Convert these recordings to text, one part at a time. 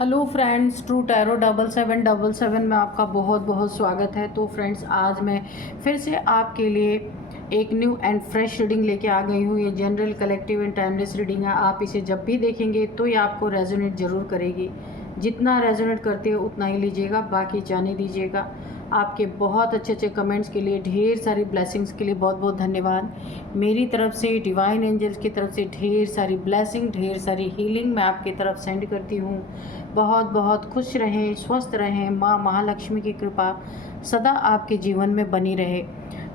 Hello friends, true tarot 7777 में आपका बहुत बहुत स्वागत है। तो फ्रेंड्स, आज मैं फिर से आपके लिए एक न्यू एंड फ्रेश रीडिंग लेके आ गई हूँ। ये general, collective and timeless reading है। आप इसे जब भी देखेंगे तो ये आपको रेजोनेट ज़रूर करेगी। जितना रेजोनेट करते हो उतना ही लीजिएगा, बाकी जाने दीजिएगा। आपके बहुत अच्छे अच्छे कमेंट्स के लिए, ढेर सारी ब्लेसिंग्स के लिए बहुत बहुत धन्यवाद। मेरी तरफ से, डिवाइन एंजल्स की तरफ से ढेर सारी ब्लेसिंग, ढेर सारी हीलिंग मैं आपकी तरफ सेंड करती हूँ। बहुत बहुत खुश रहें, स्वस्थ रहें। माँ महालक्ष्मी की कृपा सदा आपके जीवन में बनी रहे।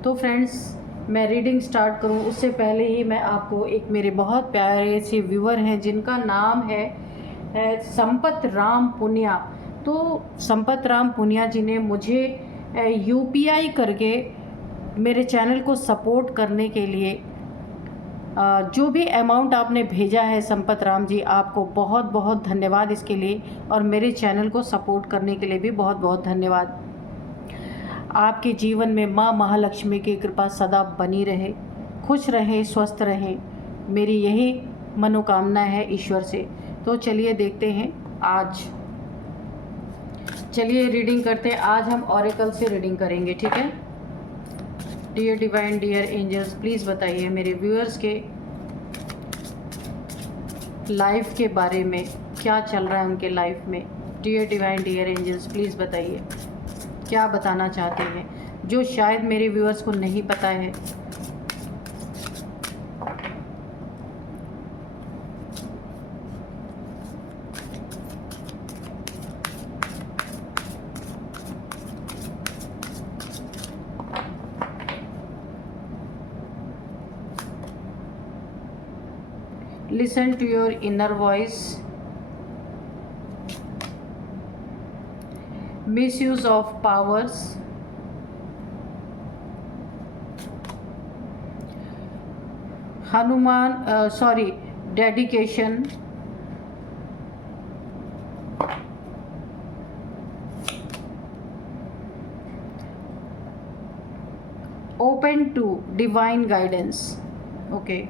तो फ्रेंड्स, मैं रीडिंग स्टार्ट करूं उससे पहले ही मैं आपको एक मेरे बहुत प्यारे से व्यूअर हैं जिनका नाम है संपत राम पुनिया। तो संपत राम पुनिया जी ने मुझे यूपीआई करके मेरे चैनल को सपोर्ट करने के लिए जो भी अमाउंट आपने भेजा है, संपत राम जी, आपको बहुत बहुत धन्यवाद इसके लिए। और मेरे चैनल को सपोर्ट करने के लिए भी बहुत बहुत धन्यवाद। आपके जीवन में माँ महालक्ष्मी की कृपा सदा बनी रहे, खुश रहें, स्वस्थ रहें, मेरी यही मनोकामना है ईश्वर से। तो चलिए देखते हैं आज। चलिए रीडिंग करते हैं। आज हम ऑरेकल से रीडिंग करेंगे, ठीक है। Dear divine, dear angels, please बताइए मेरे व्यूअर्स के लाइफ के बारे में, क्या चल रहा है उनके लाइफ में। Dear divine, dear angels, please बताइए क्या बताना चाहते हैं जो शायद मेरे व्यूअर्स को नहीं पता है। Listen to your inner voice. Misuse of powers. Dedication. Open to divine guidance. Okay.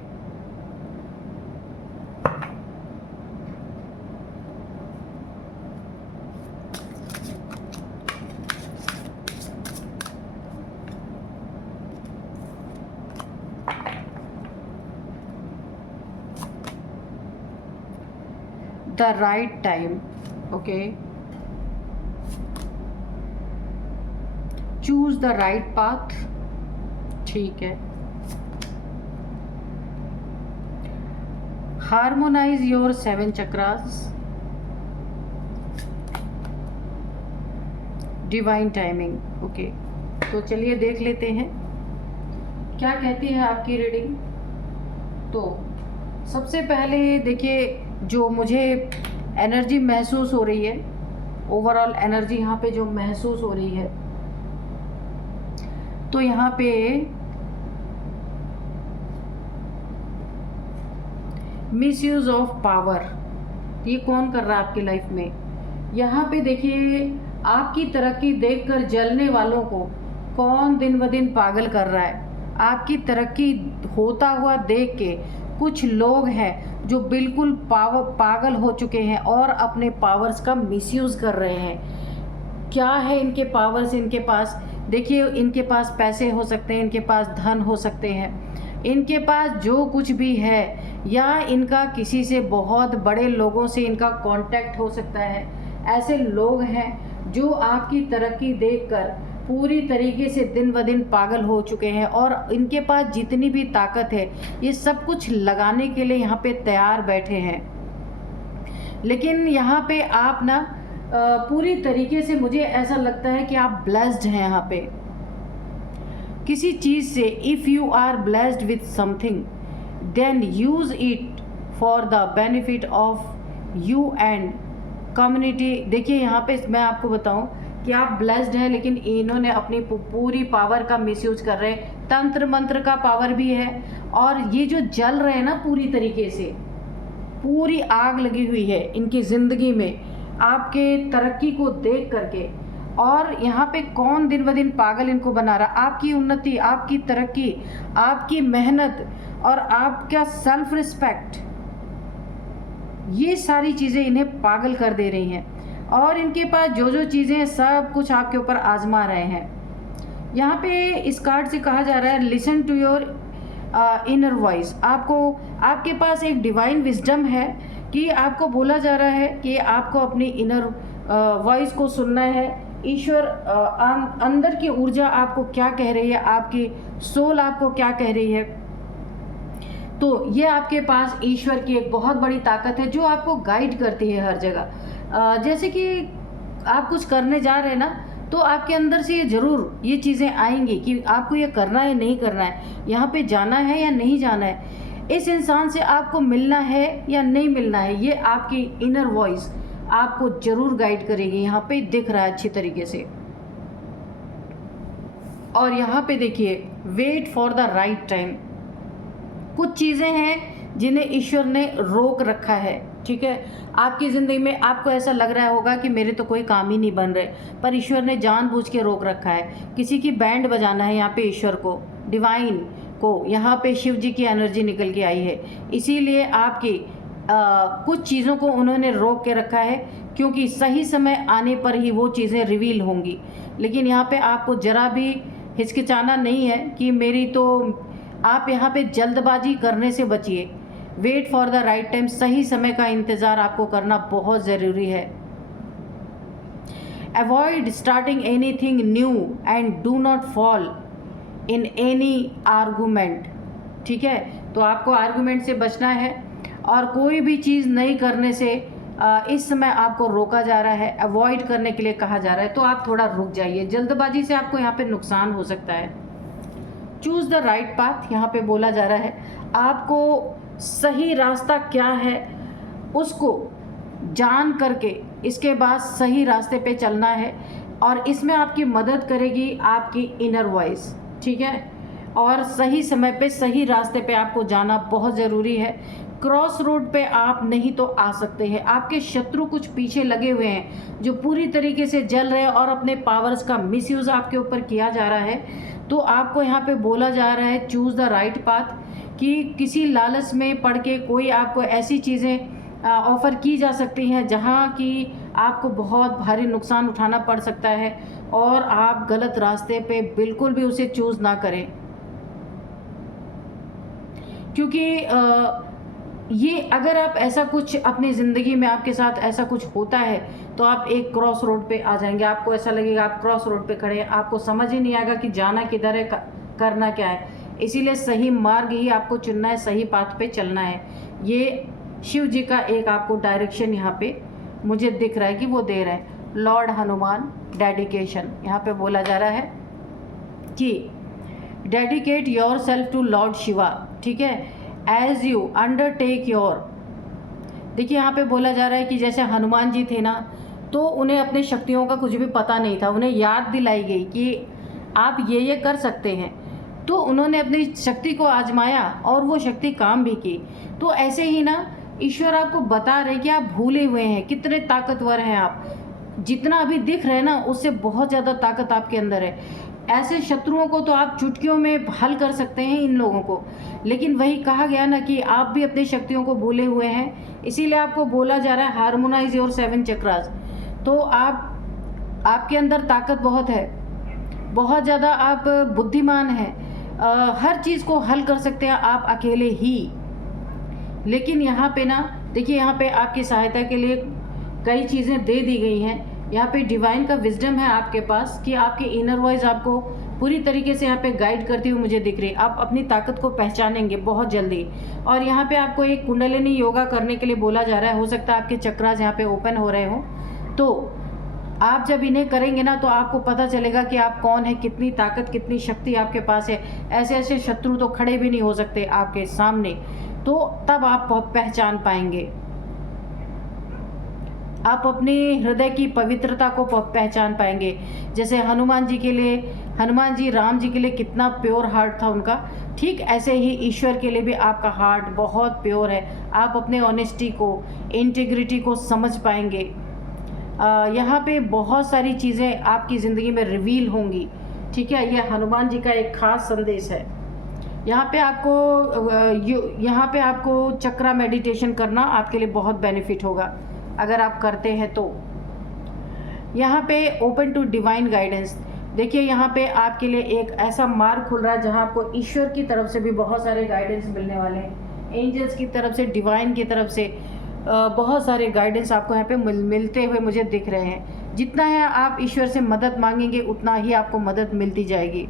The right time. Okay. Choose the right path. ठीक है। Harmonize your 7 chakras. Divine timing. Okay. तो चलिए देख लेते हैं क्या कहती है आपकी रीडिंग। तो सबसे पहले देखिए, जो मुझे एनर्जी महसूस हो रही है, ओवरऑल एनर्जी यहाँ पे जो महसूस हो रही है, तो यहाँ पे मिसयूज ऑफ पावर, ये कौन कर रहा है आपकी लाइफ में। यहाँ पे देखिए, आपकी तरक्की देखकर जलने वालों को कौन दिन ब दिन पागल कर रहा है। आपकी तरक्की होता हुआ देख के कुछ लोग हैं जो बिल्कुल पागल हो चुके हैं और अपने पावर्स का मिसयूज़ कर रहे हैं। क्या है इनके पावर्स? इनके पास देखिए, इनके पास पैसे हो सकते हैं, इनके पास धन हो सकते हैं, इनके पास जो कुछ भी है, या इनका किसी से बहुत बड़े लोगों से इनका कांटेक्ट हो सकता है। ऐसे लोग हैं जो आपकी तरक्की देखकर पूरी तरीके से दिन ब दिन पागल हो चुके हैं और इनके पास जितनी भी ताकत है ये सब कुछ लगाने के लिए यहाँ पे तैयार बैठे हैं। लेकिन यहाँ पे आप ना पूरी तरीके से, मुझे ऐसा लगता है कि आप ब्लेस्ड हैं यहाँ पे किसी चीज़ से। If you are blessed with something then use it for the benefit of you and community. देखिए, यहाँ पे मैं आपको बताऊँ कि आप ब्लेस्ड हैं, लेकिन इन्होंने अपनी पूरी पावर का मिसयूज कर रहे हैं। तंत्र मंत्र का पावर भी है, और ये जो जल रहे हैं ना, पूरी तरीके से पूरी आग लगी हुई है इनकी ज़िंदगी में आपके तरक्की को देख करके। और यहाँ पे कौन दिन ब दिन पागल इनको बना रहा? आपकी उन्नति, आपकी तरक्की, आपकी मेहनत और आपका सेल्फ रिस्पेक्ट। ये सारी चीज़ें इन्हें पागल कर दे रही हैं, और इनके पास जो जो चीज़ें हैं सब कुछ आपके ऊपर आजमा रहे हैं। यहाँ पे इस कार्ड से कहा जा रहा है listen to your inner voice. आपके पास एक डिवाइन विजडम है कि आपको बोला जा रहा है कि आपको अपनी इनर वॉइस को सुनना है। ईश्वर अंदर की ऊर्जा आपको क्या कह रही है, आपकी सोल आपको क्या कह रही है। तो ये आपके पास ईश्वर की एक बहुत बड़ी ताकत है जो आपको गाइड करती है हर जगह। जैसे कि आप कुछ करने जा रहे हैं ना, तो आपके अंदर से ये ज़रूर ये चीज़ें आएंगी कि आपको ये करना है नहीं करना है, यहाँ पे जाना है या नहीं जाना है, इस इंसान से आपको मिलना है या नहीं मिलना है। ये आपकी इनर वॉइस आपको ज़रूर गाइड करेगी। यहाँ पे दिख रहा है अच्छी तरीके से। और यहाँ पे देखिए wait for the right time. कुछ चीज़ें हैं जिन्हें ईश्वर ने रोक रखा है, ठीक है। आपकी ज़िंदगी में आपको ऐसा लग रहा होगा कि मेरे तो कोई काम ही नहीं बन रहे, पर ईश्वर ने जानबूझ के रोक रखा है। किसी की बैंड बजाना है यहाँ पे ईश्वर को, डिवाइन को, यहाँ पे शिव जी की एनर्जी निकल के आई है, इसीलिए आपकी कुछ चीज़ों को उन्होंने रोक के रखा है, क्योंकि सही समय आने पर ही वो चीज़ें रिवील होंगी। लेकिन यहाँ पे आपको ज़रा भी हिचकिचाना नहीं है कि मेरी तो, आप यहाँ पे जल्दबाजी करने से बचिए। Wait for the right time, सही समय का इंतज़ार आपको करना बहुत ज़रूरी है। Avoid starting anything new and do not fall in any argument, ठीक है। तो आपको आर्गूमेंट से बचना है और कोई भी चीज़ नई करने से इस समय आपको रोका जा रहा है, अवॉइड करने के लिए कहा जा रहा है। तो आप थोड़ा रुक जाइए, जल्दबाजी से आपको यहाँ पे नुकसान हो सकता है। चूज़ द राइट पाथ, यहाँ पे बोला जा रहा है आपको सही रास्ता क्या है उसको जान करके इसके बाद सही रास्ते पे चलना है, और इसमें आपकी मदद करेगी आपकी इनर वॉइस, ठीक है। और सही समय पे सही रास्ते पे आपको जाना बहुत ज़रूरी है। क्रॉस रोड पे आप नहीं तो आ सकते हैं। आपके शत्रु कुछ पीछे लगे हुए हैं जो पूरी तरीके से जल रहे हैं और अपने पावर्स का मिसयूज़ आपके ऊपर किया जा रहा है। तो आपको यहाँ पे बोला जा रहा है चूज़ द राइट पाथ, कि किसी लालच में पड़ के कोई आपको ऐसी चीज़ें ऑफ़र की जा सकती हैं जहाँ की आपको बहुत भारी नुकसान उठाना पड़ सकता है, और आप गलत रास्ते पे बिल्कुल भी उसे चूज़ ना करें। क्योंकि ये अगर आप ऐसा कुछ अपनी ज़िंदगी में आपके साथ ऐसा कुछ होता है तो आप एक क्रॉस रोड पे आ जाएंगे। आपको ऐसा लगेगा आप क्रॉस रोड पे खड़े हैं, आपको समझ ही नहीं आएगा कि जाना किधर है, करना क्या है। इसीलिए सही मार्ग ही आपको चुनना है, सही पाथ पे चलना है। ये शिव जी का एक आपको डायरेक्शन यहाँ पे मुझे दिख रहा है कि वो दे रहे हैं। लॉर्ड हनुमान डेडिकेशन, यहाँ पे बोला जा रहा है कि dedicate your self to Lord Shiva, ठीक है, एज यू अंडरटेक योर। देखिए यहाँ पे बोला जा रहा है कि जैसे हनुमान जी थे ना, तो उन्हें अपने शक्तियों का कुछ भी पता नहीं था, उन्हें याद दिलाई गई कि आप ये कर सकते हैं, तो उन्होंने अपनी शक्ति को आजमाया और वो शक्ति काम भी की। तो ऐसे ही ना ईश्वर आपको बता रहे कि आप भूले हुए हैं, कितने ताकतवर हैं आप, जितना अभी दिख रहे हैं ना उससे बहुत ज़्यादा ताकत आपके अंदर है। ऐसे शत्रुओं को तो आप चुटकियों में हल कर सकते हैं इन लोगों को, लेकिन वही कहा गया ना कि आप भी अपनी शक्तियों को भूले हुए हैं। इसीलिए आपको बोला जा रहा है हार्मोनाइज योर 7 चक्रास। तो आपके अंदर ताकत बहुत है, बहुत ज़्यादा आप बुद्धिमान हैं, हर चीज़ को हल कर सकते हैं आप अकेले ही। लेकिन यहाँ पे ना देखिए, यहाँ पे आपकी सहायता के लिए कई चीज़ें दे दी गई हैं। यहाँ पे डिवाइन का विजडम है आपके पास कि आपकी इनर वॉइस आपको पूरी तरीके से यहाँ पे गाइड करती हुई मुझे दिख रही है। आप अपनी ताकत को पहचानेंगे बहुत जल्दी। और यहाँ पे आपको एक कुंडलिनी योगा करने के लिए बोला जा रहा है। हो सकता है आपके चक्रास यहाँ पे ओपन हो रहे हो, तो आप जब इन्हें करेंगे ना तो आपको पता चलेगा कि आप कौन है, कितनी ताकत, कितनी शक्ति आपके पास है। ऐसे ऐसे शत्रु तो खड़े भी नहीं हो सकते आपके सामने, तो तब आप पहचान पाएंगे। आप अपने हृदय की पवित्रता को पहचान पाएंगे। जैसे हनुमान जी के लिए, हनुमान जी राम जी के लिए कितना प्योर हार्ट था उनका, ठीक ऐसे ही ईश्वर के लिए भी आपका हार्ट बहुत प्योर है। आप अपने ऑनेस्टी को, इंटीग्रिटी को समझ पाएंगे। यहाँ पे बहुत सारी चीज़ें आपकी ज़िंदगी में रिवील होंगी, ठीक है। यह हनुमान जी का एक ख़ास संदेश है। यहाँ पे आपको चक्रा मेडिटेशन करना आपके लिए बहुत बेनिफिट होगा अगर आप करते हैं तो। यहाँ पे ओपन टू डिवाइन गाइडेंस, देखिए यहाँ पे आपके लिए एक ऐसा मार्ग खुल रहा है जहाँ आपको ईश्वर की तरफ से भी बहुत सारे गाइडेंस मिलने वाले हैं, एंजल्स की तरफ से, डिवाइन की तरफ से बहुत सारे गाइडेंस आपको यहाँ पे मिलते हुए मुझे दिख रहे हैं। जितना है आप ईश्वर से मदद मांगेंगे उतना ही आपको मदद मिलती जाएगी।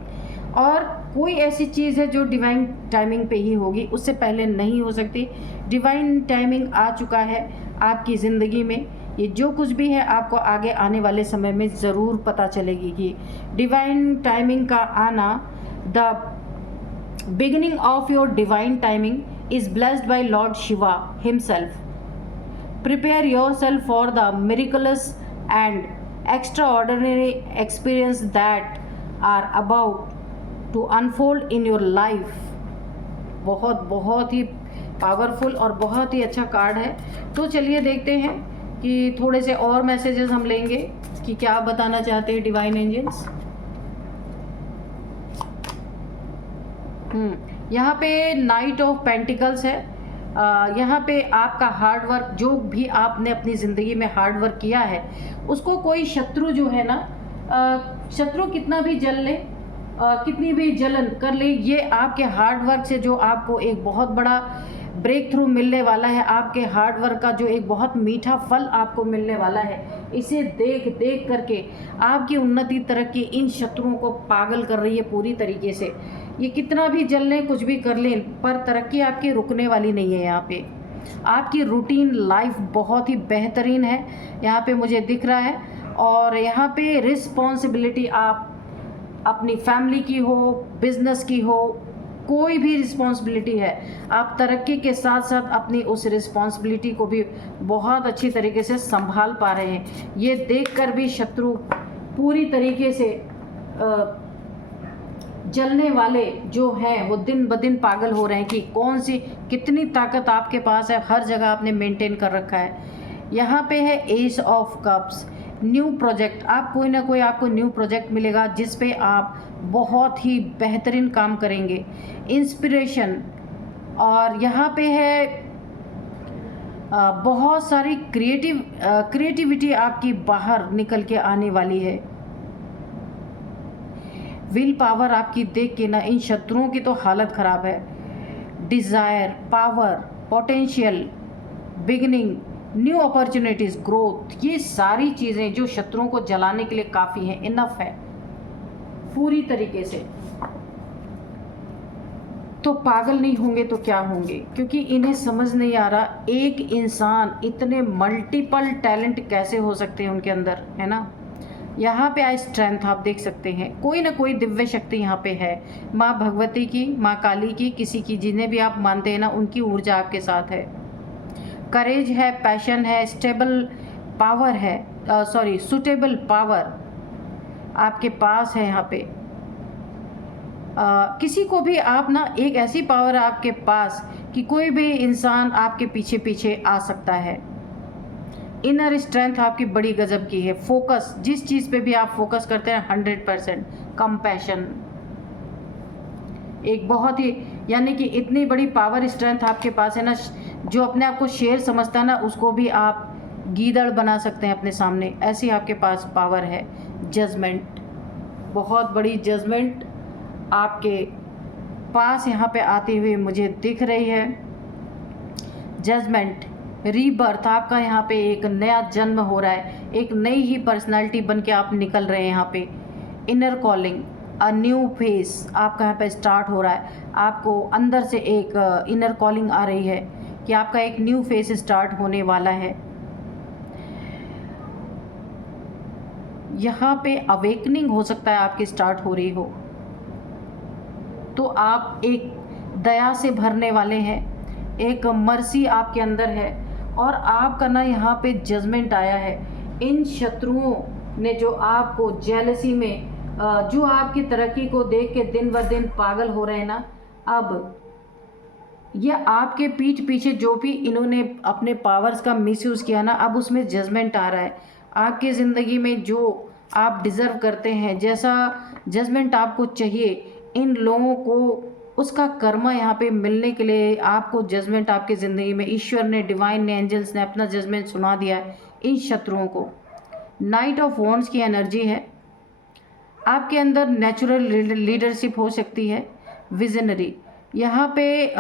और कोई ऐसी चीज़ है जो डिवाइन टाइमिंग पे ही होगी, उससे पहले नहीं हो सकती। डिवाइन टाइमिंग आ चुका है आपकी ज़िंदगी में, ये जो कुछ भी है आपको आगे आने वाले समय में ज़रूर पता चलेगी कि डिवाइन टाइमिंग का आना, the beginning of your divine timing is blessed by Lord Shiva himself. Prepare yourself for the miraculous and extraordinary experience that are about to unfold in your life। बहुत ही पावरफुल और बहुत ही अच्छा कार्ड है। तो चलिए देखते हैं कि थोड़े से और मैसेजेस हम लेंगे कि क्या बताना चाहते हैं डिवाइन एंजल्स। यहाँ पे नाइट ऑफ पेंटिकल्स है। यहाँ पे आपका हार्ड वर्क, जो भी आपने अपनी ज़िंदगी में हार्ड वर्क किया है उसको कोई शत्रु जो है ना, शत्रु कितना भी जल ले, कितनी भी जलन कर ले, ये आपके हार्ड वर्क से जो आपको एक बहुत बड़ा ब्रेक थ्रू मिलने वाला है, आपके हार्ड वर्क का जो एक बहुत मीठा फल आपको मिलने वाला है, इसे देख करके आपकी उन्नति तरक्की इन शत्रुओं को पागल कर रही है पूरी तरीके से। ये कितना भी जल लें, कुछ भी कर लें, पर तरक्की आपकी रुकने वाली नहीं है। यहाँ पे आपकी रूटीन लाइफ बहुत ही बेहतरीन है यहाँ पे मुझे दिख रहा है। और यहाँ पे रिस्पॉन्सिबिलिटी आप अपनी फैमिली की हो, बिजनेस की हो, कोई भी रिस्पॉन्सिबिलिटी है, आप तरक्की के साथ साथ अपनी उस रिस्पॉन्सिबिलिटी को भी बहुत अच्छी तरीके से संभाल पा रहे हैं। ये देखकर भी शत्रु पूरी तरीके से जलने वाले जो हैं वो दिन ब दिन पागल हो रहे हैं कि कौन सी कितनी ताकत आपके पास है, हर जगह आपने मेंटेन कर रखा है। यहाँ पे है S of cups, new project, आप कोई ना कोई आपको न्यू प्रोजेक्ट मिलेगा जिस पे आप बहुत ही बेहतरीन काम करेंगे। इंस्पिरेशन, और यहाँ पे है बहुत सारी क्रिएटिविटी आपकी बाहर निकल के आने वाली है। विल पावर आपकी देख के ना इन शत्रुओं की तो हालत ख़राब है। Desire, power, potential, beginning, new opportunities, growth, ये सारी चीज़ें जो शत्रुओं को जलाने के लिए काफ़ी हैं, इनफ है पूरी तरीके से। तो पागल नहीं होंगे तो क्या होंगे, क्योंकि इन्हें समझ नहीं आ रहा एक इंसान इतने मल्टीपल टैलेंट कैसे हो सकते हैं उनके अंदर, है ना। यहाँ पे आई स्ट्रेंथ आप देख सकते हैं, कोई ना कोई दिव्य शक्ति यहाँ पे है, माँ भगवती की, माँ काली की, किसी की, जिन्हें भी आप मानते हैं ना, उनकी ऊर्जा आपके साथ है। करेज है, पैशन है, स्टेबल पावर है, सुटेबल पावर आपके पास है यहाँ पे। किसी को भी आप ना, एक ऐसी पावर है आपके पास कि कोई भी इंसान आपके पीछे पीछे आ सकता है। इनर स्ट्रेंथ आपकी बड़ी गजब की है। फोकस, जिस चीज़ पे भी आप फोकस करते हैं 100%। कंपैशन, एक बहुत ही, यानी कि इतनी बड़ी पावर स्ट्रेंथ आपके पास है ना, जो अपने आप को शेर समझता है ना, उसको भी आप गीदड़ बना सकते हैं अपने सामने, ऐसी आपके पास पावर है। जजमेंट, बहुत बड़ी जजमेंट आपके पास यहाँ पे आती हुई मुझे दिख रही है। जजमेंट, रीबर्थ, आपका यहाँ पे एक नया जन्म हो रहा है, एक नई ही पर्सनालिटी बन के आप निकल रहे हैं यहाँ पे। Inner calling, a new face आपका यहाँ पे स्टार्ट हो रहा है। आपको अंदर से एक इनर कॉलिंग आ रही है कि आपका एक न्यू फेस स्टार्ट होने वाला है। यहाँ पे अवेकनिंग हो सकता है आपकी स्टार्ट हो रही हो, तो आप एक दया से भरने वाले हैं, एक मर्सी आपके अंदर है। और आपका ना यहाँ पे जजमेंट आया है। इन शत्रुओं ने जो आपको जेलसी में, जो आपकी तरक्की को देख के दिन ब दिन पागल हो रहे हैं ना, अब ये आपके पीठ पीछे जो भी इन्होंने अपने पावर्स का मिसयूज़ किया ना, अब उसमें जजमेंट आ रहा है। आपकी ज़िंदगी में जो आप डिज़र्व करते हैं, जैसा जजमेंट आपको चाहिए, इन लोगों को उसका कर्म यहाँ पे मिलने के लिए आपको जजमेंट आपकी ज़िंदगी में लीडर ने, डिवाइन ने, एंजल्स ने अपना जजमेंट सुना दिया है इन शत्रुओं को। नाइट ऑफ वॉन्ड्स की एनर्जी है। आपके अंदर नेचुरल लीडरशिप हो सकती है, विजनरी। यहाँ पे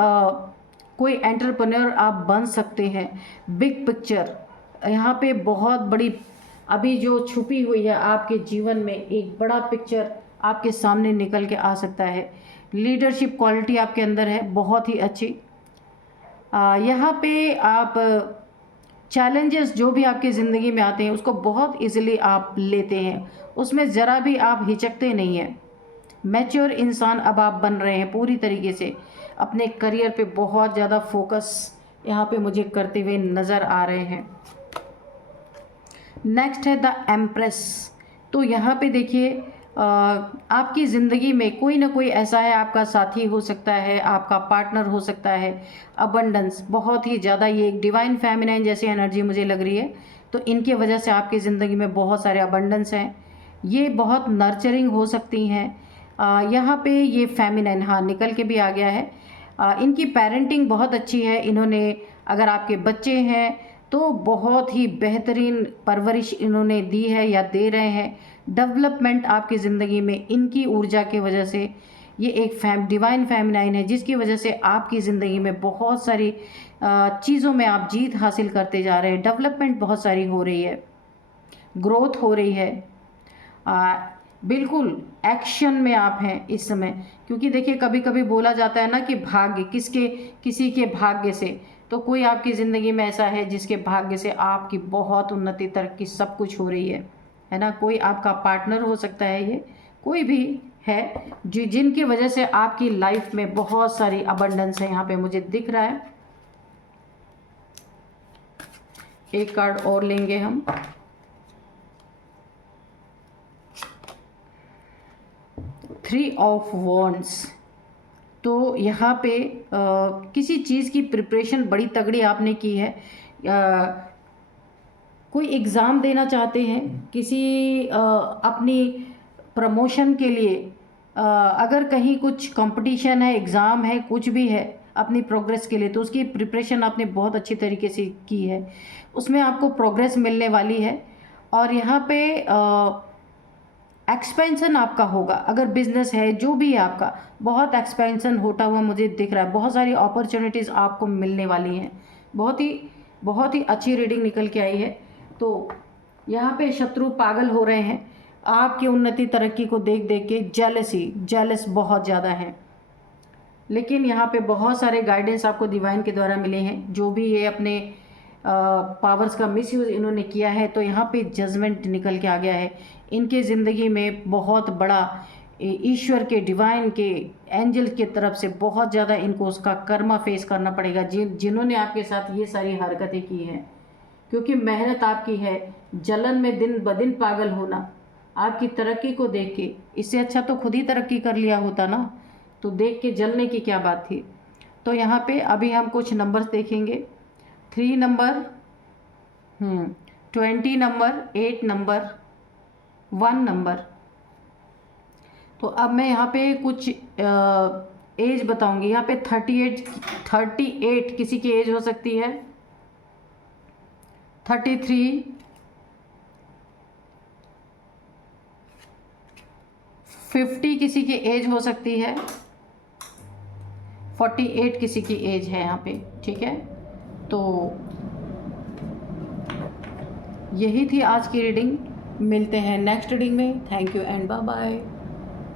कोई एंटरप्रेन्योर आप बन सकते हैं। बिग पिक्चर यहाँ पे बहुत बड़ी अभी जो छुपी हुई है आपके जीवन में, एक बड़ा पिक्चर आपके सामने निकल के आ सकता है। लीडरशिप क्वालिटी आपके अंदर है बहुत ही अच्छी। यहाँ पे आप चैलेंजेस जो भी आपकी ज़िंदगी में आते हैं उसको बहुत इजीली आप लेते हैं, उसमें ज़रा भी आप हिचकते नहीं हैं। मैच्योर इंसान अब आप बन रहे हैं पूरी तरीके से। अपने करियर पे बहुत ज़्यादा फोकस यहाँ पे मुझे करते हुए नज़र आ रहे हैं। नेक्स्ट है द एम्प्रेस। तो यहाँ पे देखिए आपकी ज़िंदगी में कोई ना कोई ऐसा है, आपका साथी हो सकता है, आपका पार्टनर हो सकता है। अबंडेंस बहुत ही ज़्यादा, ये एक डिवाइन फेमिनाइन जैसी एनर्जी मुझे लग रही है। तो इनकी वजह से आपकी ज़िंदगी में बहुत सारे अबंडेंस हैं। ये बहुत नर्चरिंग हो सकती हैं। यहाँ पे ये फेमिनाइन हाँ निकल के भी आ गया है। इनकी पेरेंटिंग बहुत अच्छी है। इन्होंने अगर आपके बच्चे हैं तो बहुत ही बेहतरीन परवरिश इन्होंने दी है या दे रहे हैं। डेवलपमेंट आपकी ज़िंदगी में इनकी ऊर्जा की वजह से, ये एक डिवाइन फेमिनाइन है जिसकी वजह से आपकी ज़िंदगी में बहुत सारी चीज़ों में आप जीत हासिल करते जा रहे हैं। डेवलपमेंट बहुत सारी हो रही है, ग्रोथ हो रही है। बिल्कुल एक्शन में आप हैं इस समय, क्योंकि देखिए कभी कभी बोला जाता है ना कि भाग्य किसी के भाग्य से, तो कोई आपकी ज़िंदगी में ऐसा है जिसके भाग्य से आपकी बहुत उन्नति, तरक्की, सब कुछ हो रही है ना। कोई आपका पार्टनर हो सकता है, ये कोई भी है जिनकी वजह से आपकी लाइफ में बहुत सारी अबंडेंस है यहाँ पे मुझे दिख रहा है। एक कार्ड और लेंगे हम। Three of wands. तो यहाँ पे किसी चीज़ की प्रिपरेशन बड़ी तगड़ी आपने की है। कोई एग्ज़ाम देना चाहते हैं, किसी अपनी प्रमोशन के लिए, अगर कहीं कुछ कंपटीशन है, एग्ज़ाम है, कुछ भी है अपनी प्रोग्रेस के लिए, तो उसकी प्रिपरेशन आपने बहुत अच्छी तरीके से की है, उसमें आपको प्रोग्रेस मिलने वाली है। और यहाँ पे एक्सपेंशन आपका होगा। अगर बिजनेस है जो भी है आपका, बहुत एक्सपेंशन होता हुआ मुझे दिख रहा है। बहुत सारी अपॉर्चुनिटीज़ आपको मिलने वाली हैं। बहुत ही अच्छी रीडिंग निकल के आई है। तो यहाँ पे शत्रु पागल हो रहे हैं आपकी उन्नति तरक्की को देख देख के। जेलस बहुत ज़्यादा है, लेकिन यहाँ पे बहुत सारे गाइडेंस आपको डिवाइन के द्वारा मिले हैं। जो भी ये अपने पावर्स का मिसयूज़ इन्होंने किया है, तो यहाँ पे जजमेंट निकल के आ गया है। इनके ज़िंदगी में बहुत बड़ा ईश्वर के, डिवाइन के, एंजल के तरफ से बहुत ज़्यादा इनको उसका कर्मा फेस करना पड़ेगा जिन्होंने आपके साथ ये सारी हरकतें की हैं। क्योंकि मेहनत आपकी है, जलन में दिन ब दिन पागल होना आपकी तरक्की को देख के, इससे अच्छा तो खुद ही तरक्की कर लिया होता ना, तो देख के जलने की क्या बात थी। तो यहाँ पे अभी हम कुछ नंबर्स देखेंगे। 3 नंबर, 20 नंबर, 8 नंबर, 1 नंबर। तो अब मैं यहाँ पे कुछ एज बताऊंगी। यहाँ पे 38 किसी की एज हो सकती है, 33, 50 किसी की एज हो सकती है, 48 किसी की एज है यहाँ पे। ठीक है, तो यही थी आज की रीडिंग। मिलते हैं नेक्स्ट रीडिंग में। Thank you and bye bye.